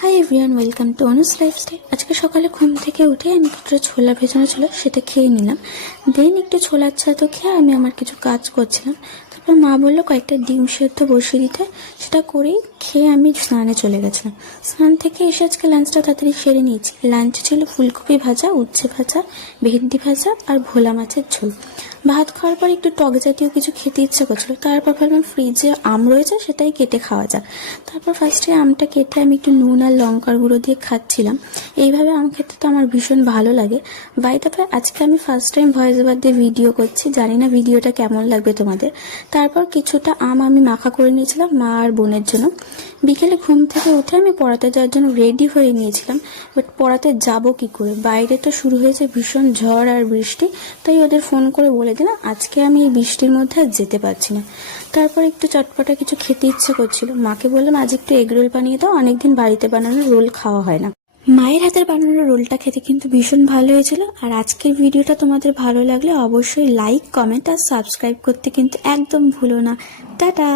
High everyone, welcome to Anu's lifestyle. আজকে সকালে ঘুম থেকে উঠে আমি কিছুটা ছোলা ভেজানো ছিল, সেটা খেয়ে নিলাম। দেন একটু ছোলার ছাতু খেয়ে আমি আমার কিছু কাজ করছিলাম। তারপর মা বললো কয়েকটা ডিম সেদ্ধ বসিয়ে দিতে, সেটা করেই খেয়ে আমি স্নানে চলে গেছিলাম। স্নান থেকে এসে আজকে লাঞ্চটা তাড়াতাড়ি সেরে নিয়েছি। লাঞ্চে ছিল ফুলকপি ভাজা, উচ্ছে ভাজা, ভেন্ডি ভাজা আর ভোলা মাছের ঝোল। ভাত খাওয়ার পর একটু টক জাতীয় কিছু খেতে ইচ্ছে করছিল, তারপর ভাবলাম ফ্রিজে আম রয়েছে, সেটাই কেটে খাওয়া যাক। তারপর ফার্স্টে আমটা কেটে আমি একটু নুন আর লঙ্কার গুঁড়ো দিয়ে খাচ্ছিলাম। এইভাবে আম খেতে তো আমার ভীষণ ভালো লাগে। বাই দ্য ওয়ে, আজকে আমি ফার্স্ট টাইম ভয়েস ওভার দিয়ে ভিডিও করছি, জানি না ভিডিওটা কেমন লাগবে তোমাদের। তারপর কিছুটা আম আমি মাখা করে নিয়েছিলাম মা আর বোনের জন্য। বিকেলে ঘুম থেকে উঠে আমি পড়াতে যাওয়ার জন্য রেডি হয়ে নিয়েছিলাম, বাট পড়াতে যাব কি করে, বাইরে তো শুরু হয়েছে ভীষণ ঝড় আর বৃষ্টি। তাই ওদের ফোন করে বলে দিলাম আজকে আমি এই বৃষ্টির মধ্যে আর যেতে পারছি না। তারপর একটু চটপটা কিছু খেতে ইচ্ছে করছিল, মাকে বললাম আজ একটু এগ রোল বানিয়ে দাও, অনেকদিন বাড়িতে বানানো রোল খাওয়া হয় না। মায়ের হাতের বানানো রোলটা খেতে কিন্তু ভীষণ ভালো হয়েছিল। আর আজকের ভিডিওটা তোমাদের ভালো লাগলে অবশ্যই লাইক, কমেন্ট আর সাবস্ক্রাইব করতে কিন্তু একদম ভুলো না। টাটা।